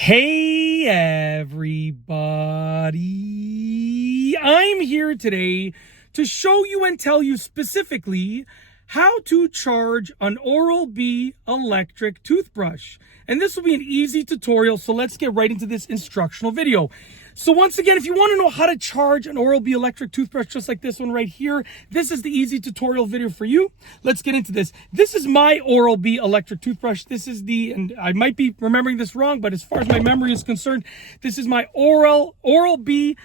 Hey everybody, I'm here today to show you and tell you specifically how to charge an Oral-B electric toothbrush. And this will be an easy tutorial, so let's get right into this instructional video. So once again, if you want to know how to charge an Oral-B electric toothbrush just like this one right here, this is the easy tutorial video for you. Let's get into this. This is my Oral-B electric toothbrush. This is and I might be remembering this wrong, but as far as my memory is concerned, this is my Oral-B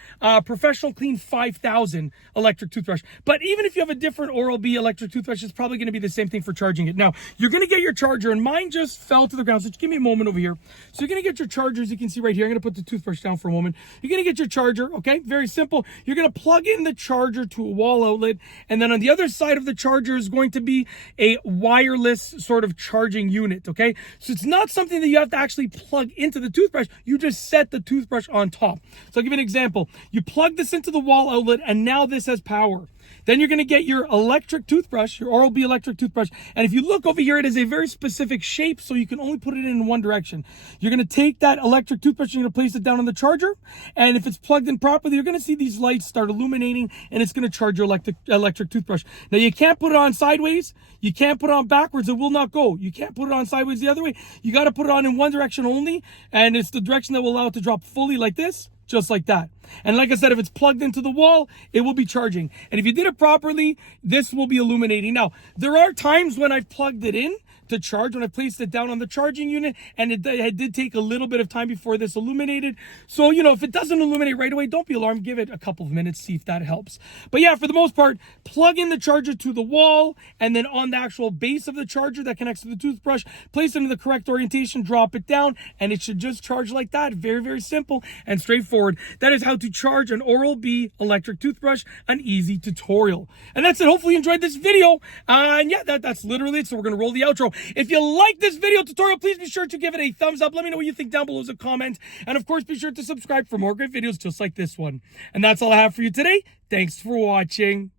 Professional Clean 5000 electric toothbrush. But even if you have a different Oral-B electric toothbrush, it's probably going to be the same thing for charging it. Now, you're going to get your charger, and mine just fell to the ground, so just give me a moment over here. So you're going to get your charger, as you can see right here. I'm going to put the toothbrush down for a moment. You're going to get your charger, okay? Very simple. You're going to plug in the charger to a wall outlet, and then on the other side of the charger is going to be a wireless sort of charging unit, okay? So it's not something that you have to actually plug into the toothbrush. You just set the toothbrush on top. So I'll give you an example. You plug this into the wall outlet, and now this has power. Then you're going to get your electric toothbrush, your Oral-B electric toothbrush. And if you look over here, it is a very specific shape, so you can only put it in one direction. You're going to take that electric toothbrush, you're going to place it down on the charger. And if it's plugged in properly, you're going to see these lights start illuminating, and it's going to charge your electric toothbrush. Now, you can't put it on sideways. You can't put it on backwards. It will not go. You can't put it on sideways the other way. You got to put it on in one direction only. And it's the direction that will allow it to drop fully like this. Just like that. And like I said, if it's plugged into the wall, it will be charging. And if you did it properly, this will be illuminating. Now, there are times when I've plugged it in to charge, when I placed it down on the charging unit, and it did take a little bit of time before this illuminated. So, if it doesn't illuminate right away, don't be alarmed. Give it a couple of minutes, see if that helps. But yeah, for the most part, plug in the charger to the wall, and then on the actual base of the charger that connects to the toothbrush, place it in the correct orientation, drop it down, and it should just charge like that. Very, very simple and straightforward. That is how to charge an Oral-B electric toothbrush, an easy tutorial. And that's it. Hopefully you enjoyed this video. And yeah, that's literally it. So we're going to roll the outro. If you like this video tutorial, please be sure to give it a thumbs up. Let me know what you think down below as a comment. And of course, be sure to subscribe for more great videos just like this one. And that's all I have for you today. Thanks for watching.